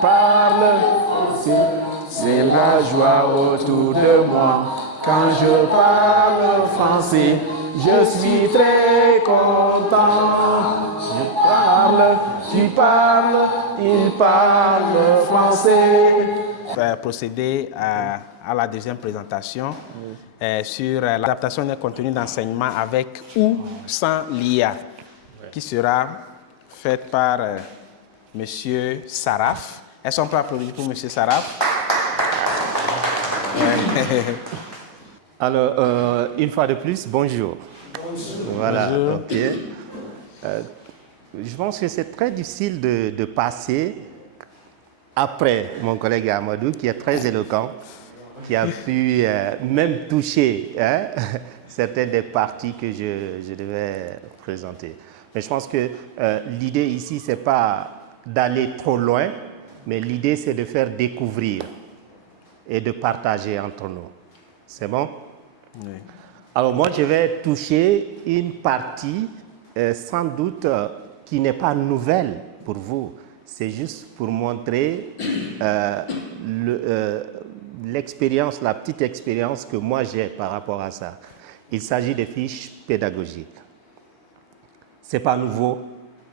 parle, c'est la joie autour de moi. Quand je parle français, je suis très content. Je parle, tu parles, il parle français. On va procéder à la deuxième présentation sur l'adaptation d'un contenu d'enseignement avec ou sans l'IA, qui sera faite par Monsieur Saraf. Est-ce qu'on peut applaudir pour Monsieur Saraf? Alors, une fois de plus, bonjour. Bonjour. Voilà, bonjour. Ok. Je pense que c'est très difficile de passer après mon collègue Amadou, qui est très éloquent, qui a pu même toucher certaines des parties que je devais présenter. Mais je pense que l'idée ici, ce n'est pas d'aller trop loin, mais l'idée, c'est de faire découvrir et de partager entre nous. C'est bon? Oui. Alors moi, je vais toucher une partie sans doute qui n'est pas nouvelle pour vous. C'est juste pour montrer l'expérience, la petite expérience que moi j'ai par rapport à ça. Il s'agit des fiches pédagogiques. Ce n'est pas nouveau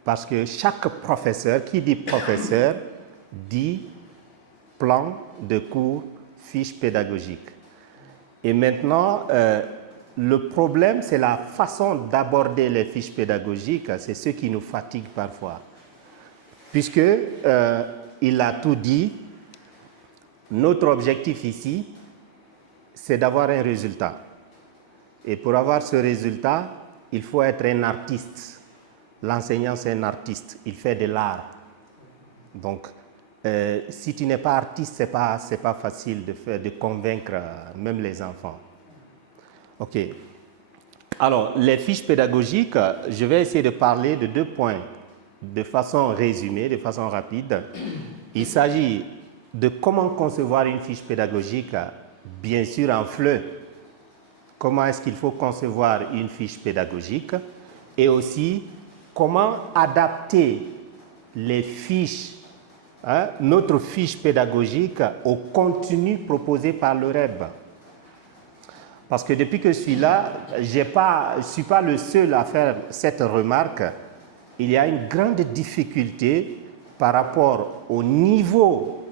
parce que chaque professeur, qui dit professeur, dit plan de cours, fiche pédagogique. Et maintenant, le problème, c'est la façon d'aborder les fiches pédagogiques, c'est ce qui nous fatigue parfois. Puisque, il a tout dit, notre objectif ici, c'est d'avoir un résultat. Et pour avoir ce résultat, il faut être un artiste. L'enseignant, c'est un artiste, il fait de l'art. Donc, si tu n'es pas artiste, ce n'est pas facile de convaincre même les enfants. OK. Alors, les fiches pédagogiques, je vais essayer de parler de 2 points de façon résumée, de façon rapide. Il s'agit de comment concevoir une fiche pédagogique, bien sûr en FLE. Comment est-ce qu'il faut concevoir une fiche pédagogique et aussi comment adapter les fiches, notre fiche pédagogique au contenu proposé par le REB. Parce que depuis que je suis là, je ne suis pas le seul à faire cette remarque. Il y a une grande difficulté par rapport au niveau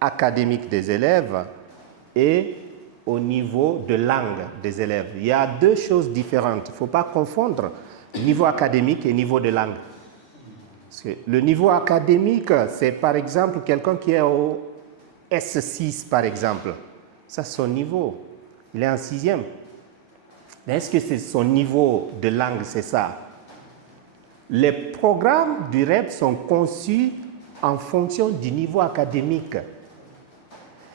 académique des élèves et au niveau de langue des élèves. Il y a 2 choses différentes. Il ne faut pas confondre niveau académique et niveau de langue. Parce que le niveau académique, c'est par exemple quelqu'un qui est au S6, par exemple. Ça, c'est son niveau. Il est en 6e. Mais est-ce que c'est son niveau de langue, c'est ça? Les programmes du REP sont conçus en fonction du niveau académique.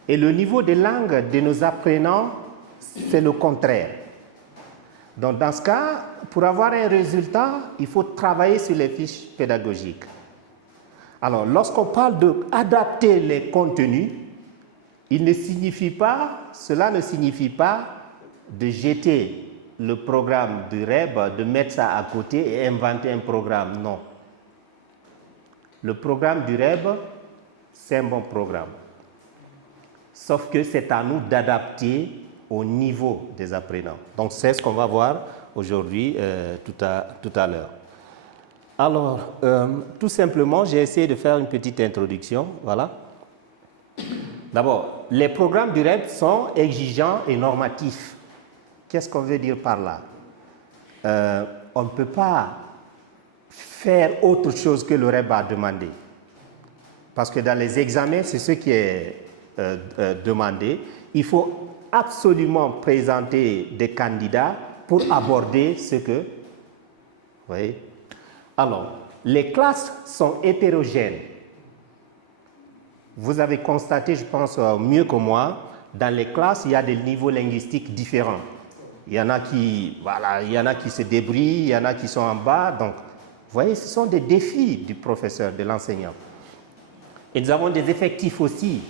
Et le niveau de langue de nos apprenants, c'est le contraire. Donc, dans ce cas, pour avoir un résultat, il faut travailler sur les fiches pédagogiques. Alors, lorsqu'on parle d'adapter les contenus, cela ne signifie pas de jeter le programme du REB, de mettre ça à côté et inventer un programme. Non. Le programme du REB, c'est un bon programme. Sauf que c'est à nous d'adapter au niveau des apprenants. Donc, c'est ce qu'on va voir aujourd'hui, tout à l'heure. Alors, tout simplement, j'ai essayé de faire une petite introduction. Voilà. D'abord, les programmes du REP sont exigeants et normatifs. Qu'est-ce qu'on veut dire par là? On ne peut pas faire autre chose que le REP a demandé. Parce que dans les examens, c'est ce qui est demandé. Il faut absolument présenter des candidats pour aborder ce que... Vous voyez? Alors, les classes sont hétérogènes. Vous avez constaté, je pense, mieux que moi, dans les classes, il y a des niveaux linguistiques différents. Il y en a qui se débrouillent, il y en a qui sont en bas. Donc, vous voyez, ce sont des défis du professeur, de l'enseignant. Et nous avons des effectifs aussi.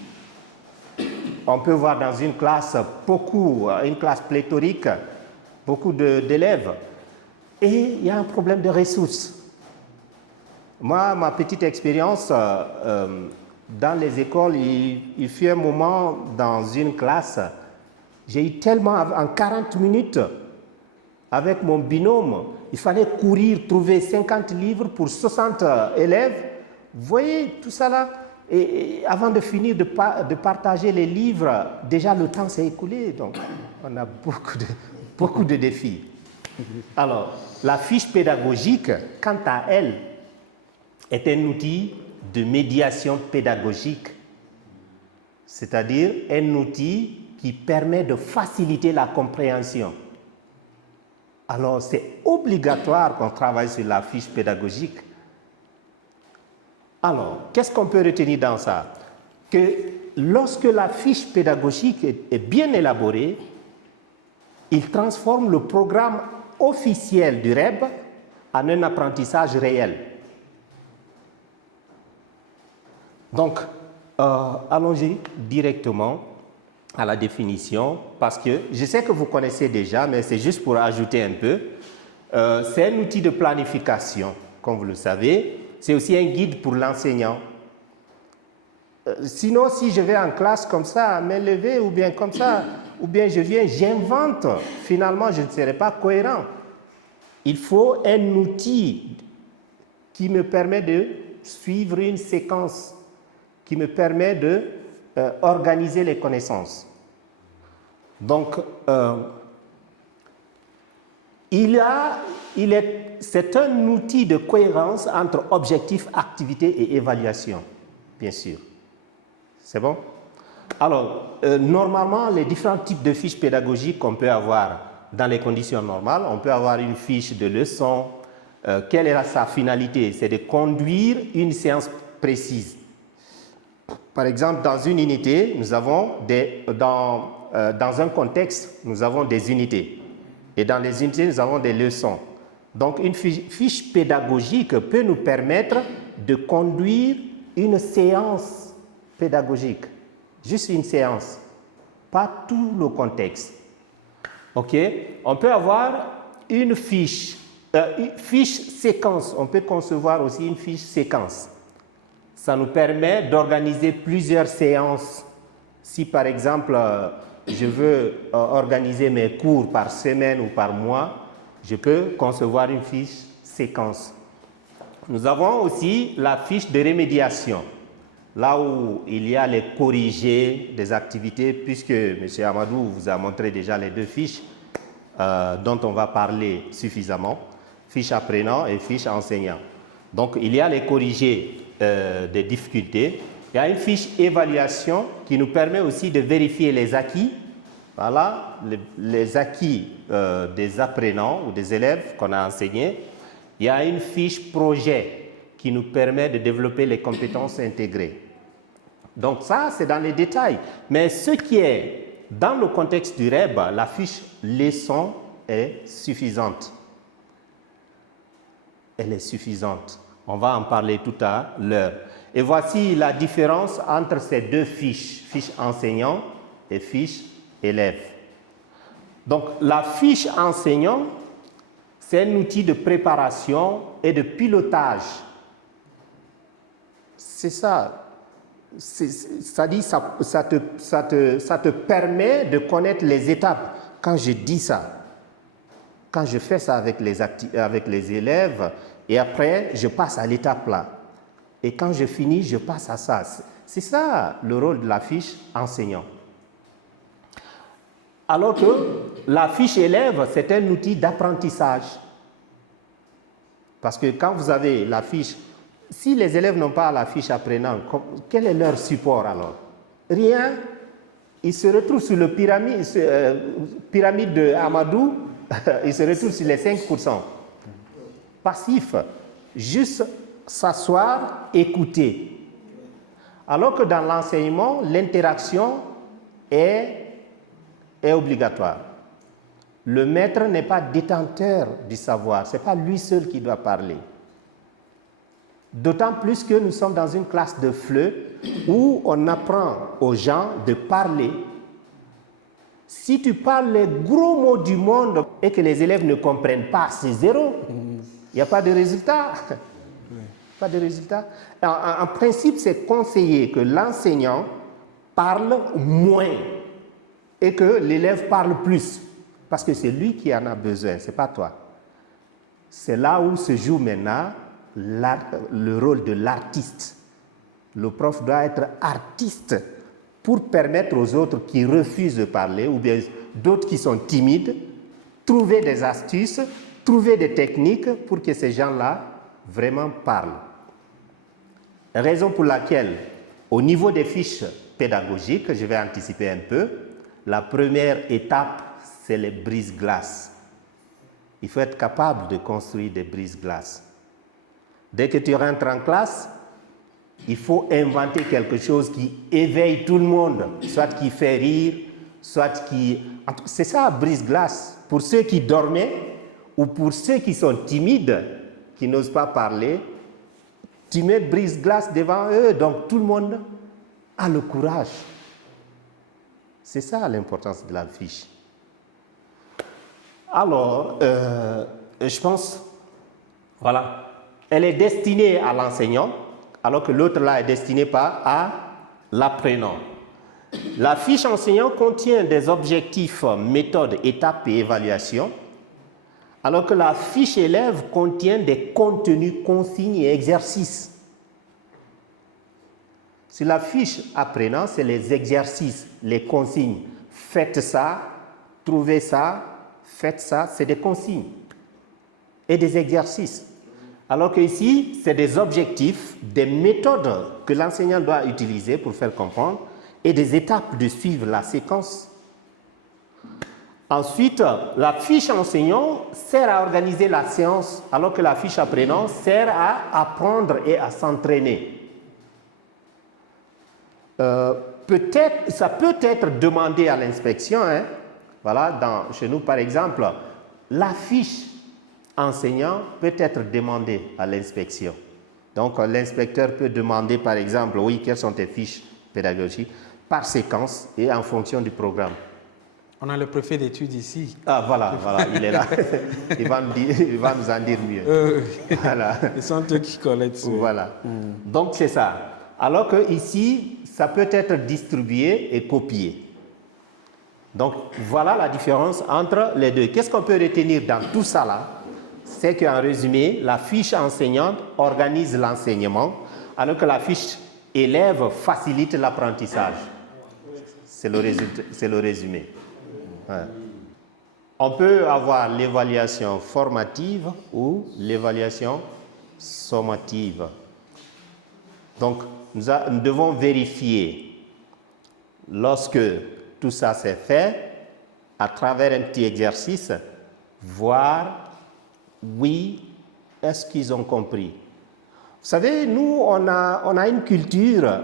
On peut voir dans une classe une classe pléthorique, beaucoup d'élèves. Et il y a un problème de ressources. Moi, ma petite expérience, dans les écoles, il fut un moment dans une classe, j'ai eu tellement, en 40 minutes, avec mon binôme, il fallait courir, trouver 50 livres pour 60 élèves. Vous voyez tout ça là? Et avant de finir de partager les livres, déjà le temps s'est écoulé. Donc, on a beaucoup de défis. Alors, la fiche pédagogique, quant à elle, est un outil de médiation pédagogique, c'est-à-dire un outil qui permet de faciliter la compréhension. Alors, c'est obligatoire qu'on travaille sur la fiche pédagogique. Alors, qu'est-ce qu'on peut retenir dans ça? Que lorsque la fiche pédagogique est bien élaborée, il transforme le programme officiel du REB en un apprentissage réel. Donc, allons-y directement à la définition, parce que je sais que vous connaissez déjà, mais c'est juste pour ajouter un peu. C'est un outil de planification, comme vous le savez. C'est aussi un guide pour l'enseignant. Sinon, si je vais en classe comme ça, à main levée, ou bien comme ça, ou bien je viens, j'invente, finalement, je ne serai pas cohérent. Il faut un outil qui me permet de suivre une séquence, qui me permet de organiser les connaissances. Donc, c'est un outil de cohérence entre objectifs, activité et évaluation, bien sûr. C'est bon? Alors, normalement, les différents types de fiches pédagogiques qu'on peut avoir dans les conditions normales, on peut avoir une fiche de leçon. Quelle est sa finalité? C'est de conduire une séance précise. Par exemple, dans une unité, nous avons dans un contexte, nous avons des unités. Et dans les unités, nous avons des leçons. Donc, une fiche pédagogique peut nous permettre de conduire une séance pédagogique. Juste une séance, pas tout le contexte. OK? On peut avoir une fiche séquence. On peut concevoir aussi une fiche séquence. Ça nous permet d'organiser plusieurs séances. Si par exemple, je veux organiser mes cours par semaine ou par mois, je peux concevoir une fiche séquence. Nous avons aussi la fiche de rémédiation, là où il y a les corrigés des activités, puisque M. Amadou vous a montré déjà les deux fiches dont on va parler suffisamment, fiche apprenant et fiche enseignant. Donc il y a les corrigés des difficultés. Il y a une fiche évaluation qui nous permet aussi de vérifier les acquis. Voilà, les acquis des apprenants ou des élèves qu'on a enseignés. Il y a une fiche projet qui nous permet de développer les compétences intégrées. Donc ça, c'est dans les détails. Mais ce qui est dans le contexte du REB, la fiche leçon est suffisante. Elle est suffisante. On va en parler tout à l'heure. Et voici la différence entre ces deux fiches, fiche enseignant et fiche élève. Donc la fiche enseignant, c'est un outil de préparation et de pilotage. C'est ça. Ça te permet de connaître les étapes. Quand je dis ça, quand je fais ça avec les élèves, et après, je passe à l'étape là. Et quand je finis, je passe à ça. C'est ça le rôle de la fiche enseignant. Alors que la fiche élève, c'est un outil d'apprentissage. Parce que quand vous avez la fiche, si les élèves n'ont pas la fiche apprenant, quel est leur support alors? Rien. Ils se retrouvent sur le pyramide de Amadou, ils se retrouvent sur les 5%. Passif, juste s'asseoir, écouter. Alors que dans l'enseignement, l'interaction est obligatoire. Le maître n'est pas détenteur du savoir, ce n'est pas lui seul qui doit parler. D'autant plus que nous sommes dans une classe de FLE où on apprend aux gens de parler. Si tu parles les gros mots du monde et que les élèves ne comprennent pas, c'est zéro. Il n'y a pas de résultat. Pas de résultat. En principe, c'est conseillé que l'enseignant parle moins et que l'élève parle plus. Parce que c'est lui qui en a besoin, ce n'est pas toi. C'est là où se joue maintenant le rôle de l'artiste. Le prof doit être artiste pour permettre aux autres qui refusent de parler ou bien d'autres qui sont timides, trouver des astuces, trouver des techniques pour que ces gens-là vraiment parlent. Raison pour laquelle, au niveau des fiches pédagogiques, je vais anticiper un peu, la première étape, c'est les brise-glaces. Il faut être capable de construire des brise-glaces. Dès que tu rentres en classe, il faut inventer quelque chose qui éveille tout le monde, soit qui fait rire, soit qui... C'est ça, brise-glace. Pour ceux qui dormaient ou pour ceux qui sont timides, qui n'osent pas parler, tu mets brise-glace devant eux, donc tout le monde a le courage. C'est ça l'importance de la fiche. Alors, je pense, voilà, elle est destinée à l'enseignant, alors que l'autre là est destinée à l'apprenant. La fiche enseignant contient des objectifs, méthodes, étapes et évaluations, alors que la fiche élève contient des contenus, consignes et exercices. Sur la fiche apprenant, c'est les exercices, les consignes. Faites ça, trouvez ça, faites ça, c'est des consignes et des exercices. Alors qu'ici, c'est des objectifs, des méthodes que l'enseignant doit utiliser pour faire comprendre et des étapes de suivre la séquence. Ensuite, la fiche enseignant sert à organiser la séance, alors que la fiche apprenant sert à apprendre et à s'entraîner. Ça peut être demandé à l'inspection. Voilà, chez nous, par exemple, la fiche enseignant peut être demandée à l'inspection. Donc, l'inspecteur peut demander, par exemple, oui, quelles sont tes fiches pédagogiques, par séquence et en fonction du programme. On a le préfet d'études ici. Ah, voilà, il est là. il va nous en dire mieux. Voilà. Ils sont eux qui collectent. Voilà. Donc, c'est ça. Alors qu'ici, ça peut être distribué et copié. Donc, voilà la différence entre les deux. Qu'est-ce qu'on peut retenir dans tout ça là? C'est qu'en résumé, la fiche enseignante organise l'enseignement, alors que la fiche élève facilite l'apprentissage. C'est le résumé. Ouais. On peut avoir l'évaluation formative ou l'évaluation sommative. Donc, nous devons vérifier, lorsque tout ça s'est fait, à travers un petit exercice, voir, oui, est-ce qu'ils ont compris? Vous savez, nous, on a une culture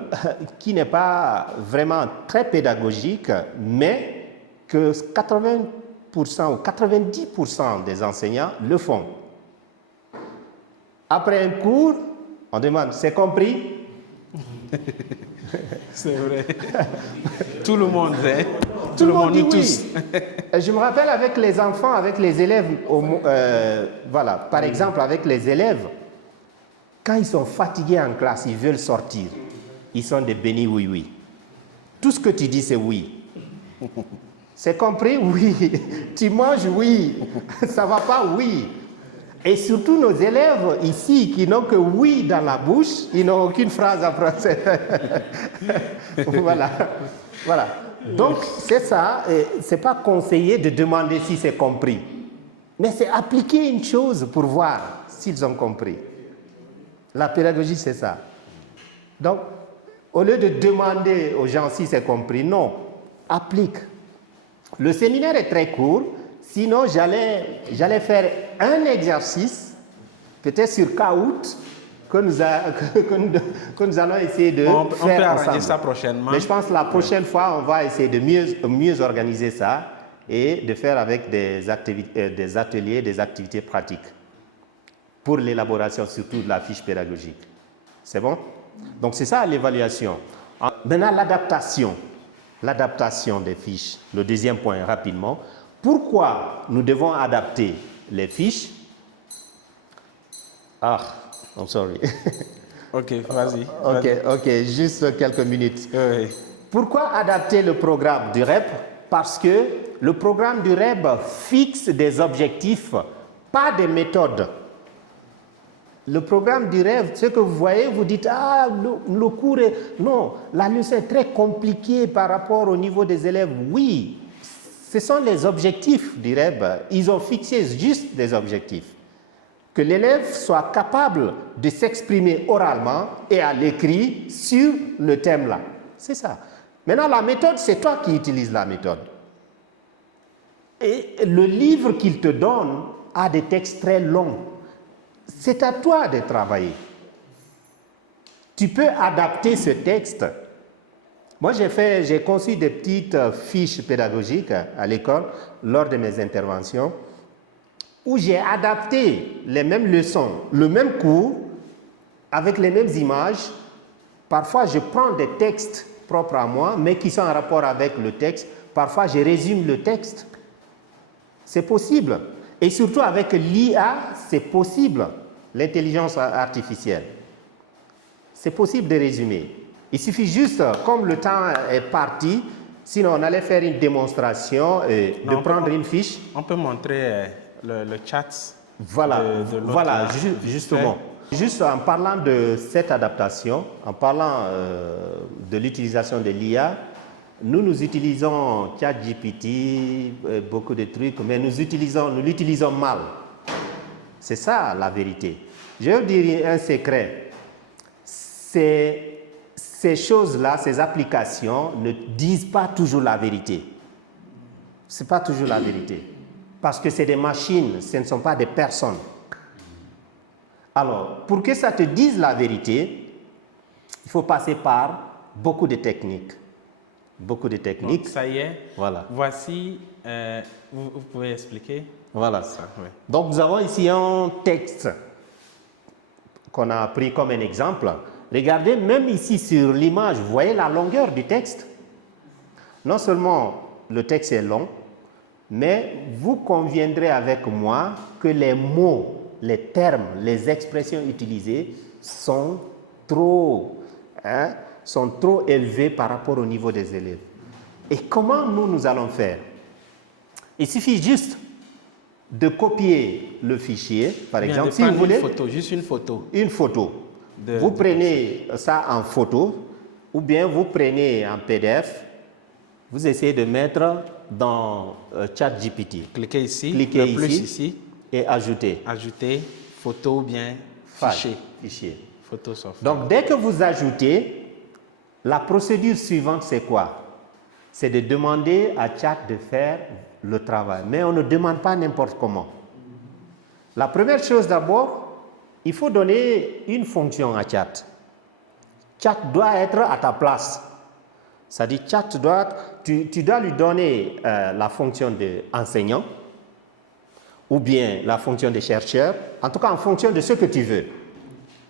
qui n'est pas vraiment très pédagogique, mais que 80% ou 90% des enseignants le font. Après un cours, on demande, c'est compris? C'est vrai. Tout le monde, Tout le monde dit oui. Je me rappelle avec les enfants, avec les élèves, voilà, par exemple avec les élèves, quand ils sont fatigués en classe, ils veulent sortir. Ils sont des bénis oui-oui. Tout ce que tu dis, c'est oui. C'est compris? Oui. Tu manges? Oui. Ça va pas? Oui. Et surtout nos élèves ici qui n'ont que oui dans la bouche, ils n'ont aucune phrase à français. Voilà. Donc c'est ça, c'est pas conseillé de demander si c'est compris, mais c'est appliquer une chose pour voir s'ils ont compris. La pédagogie, c'est ça. Donc, au lieu de demander aux gens si c'est compris, non, applique. Le séminaire est très court, sinon j'allais faire un exercice, peut-être sur Kahoot, que nous allons essayer de faire ensemble. On peut arranger ça prochainement. Mais je pense que la prochaine fois, on va essayer de mieux organiser ça et de faire avec des ateliers, des activités pratiques pour l'élaboration surtout de la fiche pédagogique. C'est bon? Donc c'est ça l'évaluation. Maintenant, l'adaptation des fiches. Le deuxième point, rapidement. Pourquoi nous devons adapter les fiches? I'm sorry. Ok, vas-y. Ok, juste quelques minutes. Oui. Pourquoi adapter le programme du REP? Parce que le programme du REP fixe des objectifs, pas des méthodes. Le programme du REP, ce que vous voyez, vous dites, ah, le cours est... Non, la leçon est très compliquée par rapport au niveau des élèves. Oui, ce sont les objectifs du REP. Ils ont fixé juste des objectifs. Que l'élève soit capable de s'exprimer oralement et à l'écrit sur le thème là. C'est ça. Maintenant, la méthode, c'est toi qui utilises la méthode. Et le livre qu'il te donne a des textes très longs. C'est à toi de travailler. Tu peux adapter ce texte. Moi, j'ai conçu des petites fiches pédagogiques à l'école lors de mes interventions où j'ai adapté les mêmes leçons, le même cours, avec les mêmes images. Parfois, je prends des textes propres à moi, mais qui sont en rapport avec le texte. Parfois, je résume le texte. C'est possible. Et surtout avec l'IA, c'est possible. L'intelligence artificielle. C'est possible de résumer. Il suffit juste, comme le temps est parti, sinon on allait faire une démonstration, de prendre une fiche. On peut montrer le chat. Voilà, voilà, justement. Juste en parlant de cette adaptation, en parlant de l'utilisation de l'IA, nous utilisons ChatGPT, beaucoup de trucs, mais nous l'utilisons mal. C'est ça la vérité. Je vais vous dire un secret. Ces choses-là, ces applications ne disent pas toujours la vérité. Ce n'est pas toujours la vérité. Parce que c'est des machines, ce ne sont pas des personnes. Alors, pour que ça te dise la vérité, il faut passer par beaucoup de techniques. Beaucoup de techniques. Donc, ça y est. Voilà. Voici, vous pouvez expliquer? Voilà. Ça, oui. Donc, nous avons ici un texte qu'on a pris comme un exemple. Regardez, même ici sur l'image, vous voyez la longueur du texte. Non seulement le texte est long, mais vous conviendrez avec moi que les mots, les termes, les expressions utilisées sont trop élevés par rapport au niveau des élèves. Et comment nous allons faire? Il suffit juste de copier le fichier, par exemple, si vous voulez. Une photo, juste une photo. Une photo. Vous prenez ça en photo, ou bien vous prenez en PDF, vous essayez de mettre dans ChatGPT. Cliquez ici, Cliquez le plus ici, ici, et ajoutez. Ajouter photo ou bien Fichier. Photo software. Donc, dès que vous ajoutez, la procédure suivante, c'est quoi? C'est de demander à Chat de faire le travail. Mais on ne demande pas n'importe comment. La première chose d'abord, il faut donner une fonction à Chat. Chat doit être à ta place. C'est-à-dire, tu dois lui donner la fonction d'enseignant ou bien la fonction de chercheur, en tout cas en fonction de ce que tu veux.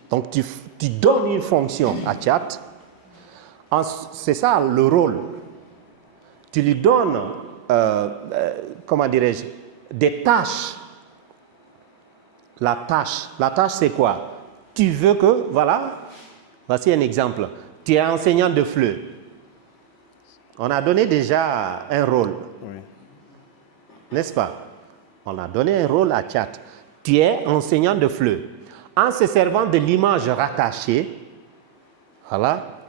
Donc, tu donnes une fonction à Chat. C'est ça le rôle. Tu lui donnes, comment dirais-je, des tâches. La tâche c'est quoi? Tu veux que, voilà, voici un exemple. Tu es enseignant de FLE. On a donné déjà un rôle. Oui. N'est-ce pas? On a donné un rôle à Chat. Tu es enseignant de FLE. En se servant de l'image rattachée, voilà,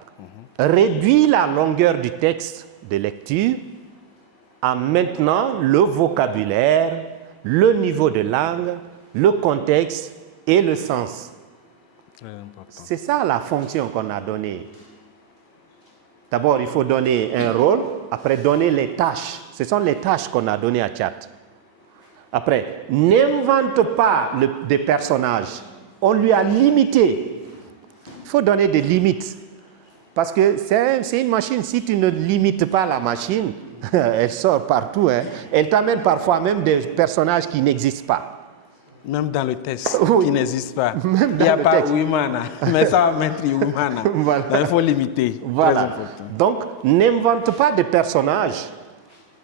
réduis la longueur du texte de lecture en maintenant le vocabulaire, le niveau de langue, le contexte et le sens. Très important. C'est ça la fonction qu'on a donnée. D'abord, il faut donner un rôle, après donner les tâches. Ce sont les tâches qu'on a données à Chat. Après, n'invente pas des personnages. On lui a limité. Il faut donner des limites. Parce que c'est une machine, si tu ne limites pas la machine, elle sort partout. Hein. Elle t'amène parfois même des personnages qui n'existent pas. Même dans le test, Oui. qui n'existe pas. Même Il n'y dans a le pas texte. Wimana, mais ça va mettre Wimana. Voilà. Donc, il faut limiter. Voilà. Très important. Donc, n'invente pas de personnages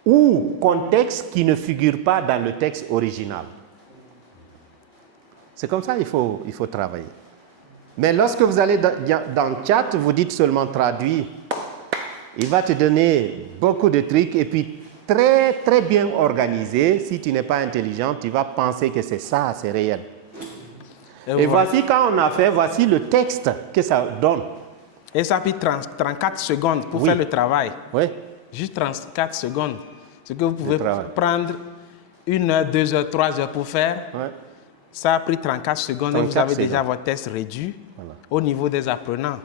ou contexte qui ne figure pas dans le texte original. C'est comme ça qu'il faut travailler. Mais lorsque vous allez dans le chat, vous dites seulement traduit. Il va te donner beaucoup de trucs et puis très, très bien organisé. Si tu n'es pas intelligent, tu vas penser que c'est ça, c'est réel. Et voici quand on a fait, voici le texte que ça donne. Et ça a pris 34 secondes pour faire le travail. Oui. Juste 34 secondes. Ce que vous pouvez prendre 1 heure, 2 heures, 3 heures pour faire. Ouais. Ça a pris 34 secondes 34 et vous avez secondes. déjà votre test réduit au niveau des apprenants.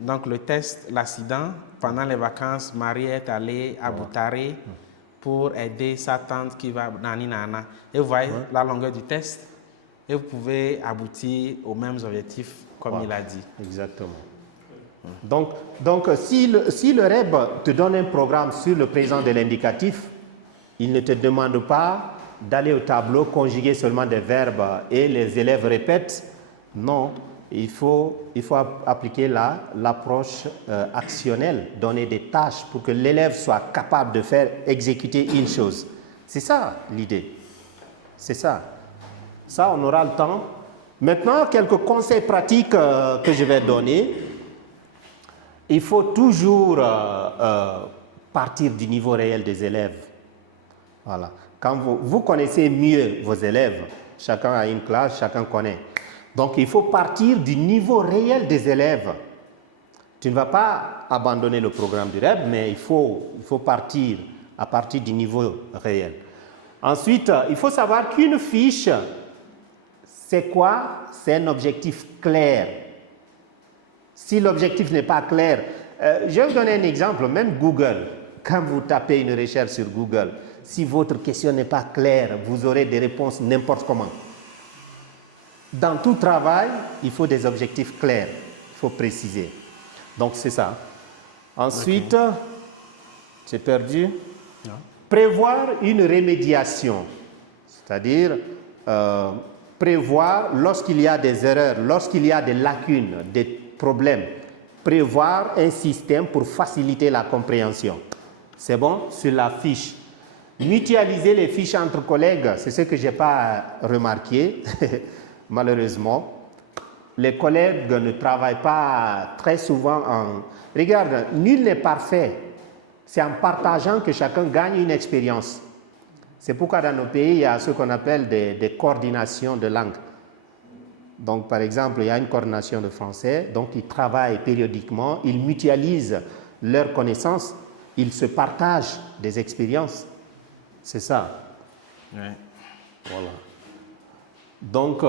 Donc le test, l'accident, pendant les vacances, Marie est allée à Boutaré pour aider sa tante qui va nani nana. Et vous voyez la longueur du test et vous pouvez aboutir aux mêmes objectifs comme il a dit. Exactement. Donc si le REB te donne un programme sur le présent de l'indicatif, il ne te demande pas d'aller au tableau, conjuguer seulement des verbes et les élèves répètent. Non, il faut appliquer l'approche actionnelle, donner des tâches pour que l'élève soit capable de faire exécuter une chose. C'est ça l'idée. C'est ça. Ça, on aura le temps. Maintenant, quelques conseils pratiques que je vais donner. Il faut toujours partir du niveau réel des élèves. Voilà. Quand vous connaissez mieux vos élèves, chacun a une classe, chacun connaît. Donc, il faut partir du niveau réel des élèves. Tu ne vas pas abandonner le programme du REB, mais il faut partir à partir du niveau réel. Ensuite, il faut savoir qu'une fiche, c'est quoi? C'est un objectif clair. Si l'objectif n'est pas clair, je vais vous donner un exemple, même Google. Quand vous tapez une recherche sur Google, si votre question n'est pas claire, vous aurez des réponses n'importe comment. Dans tout travail, il faut des objectifs clairs, il faut préciser. Donc c'est ça. Ensuite, j'ai perdu. Non. Prévoir une rémédiation, c'est-à-dire prévoir lorsqu'il y a des erreurs, lorsqu'il y a des lacunes, des problèmes, prévoir un système pour faciliter la compréhension. C'est bon? Sur la fiche. Mutualiser les fiches entre collègues, c'est ce que je n'ai pas remarqué, malheureusement. Les collègues ne travaillent pas très souvent en... Regarde, nul n'est parfait. C'est en partageant que chacun gagne une expérience. C'est pourquoi dans nos pays, il y a ce qu'on appelle des coordinations de langue. Donc, par exemple, il y a une coordination de français, donc ils travaillent périodiquement, ils mutualisent leurs connaissances, ils se partagent des expériences. C'est ça. Oui. Voilà. Donc,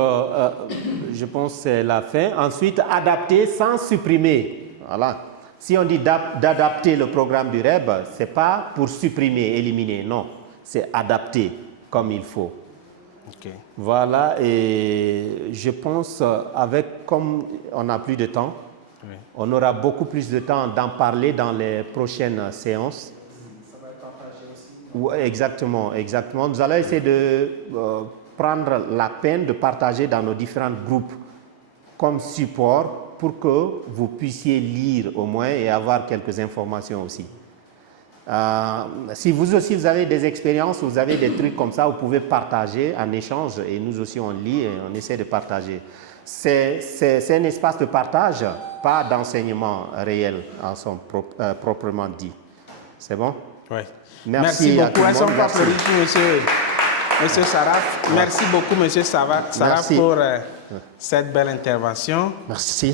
je pense que c'est la fin. Ensuite, adapter sans supprimer. Voilà. Si on dit d'adapter le programme du REB, ce n'est pas pour supprimer, éliminer, non. C'est adapter comme il faut. Okay. Voilà, et je pense, comme on n'a plus de temps, oui, on aura beaucoup plus de temps d'en parler dans les prochaines séances. Ça va être partagé aussi. Oui, exactement, exactement. Nous allons essayer de prendre la peine de partager dans nos différents groupes comme support pour que vous puissiez lire au moins et avoir quelques informations aussi. Si vous aussi vous avez des expériences, vous avez des trucs comme ça, vous pouvez partager en échange et nous aussi on lit et on essaie de partager. C'est un espace de partage, pas d'enseignement réel en son proprement dit. C'est bon? Oui. Merci beaucoup. à tout le monde. Merci. Monsieur Saraf. Merci beaucoup, Monsieur Saraf, pour cette belle intervention. Merci.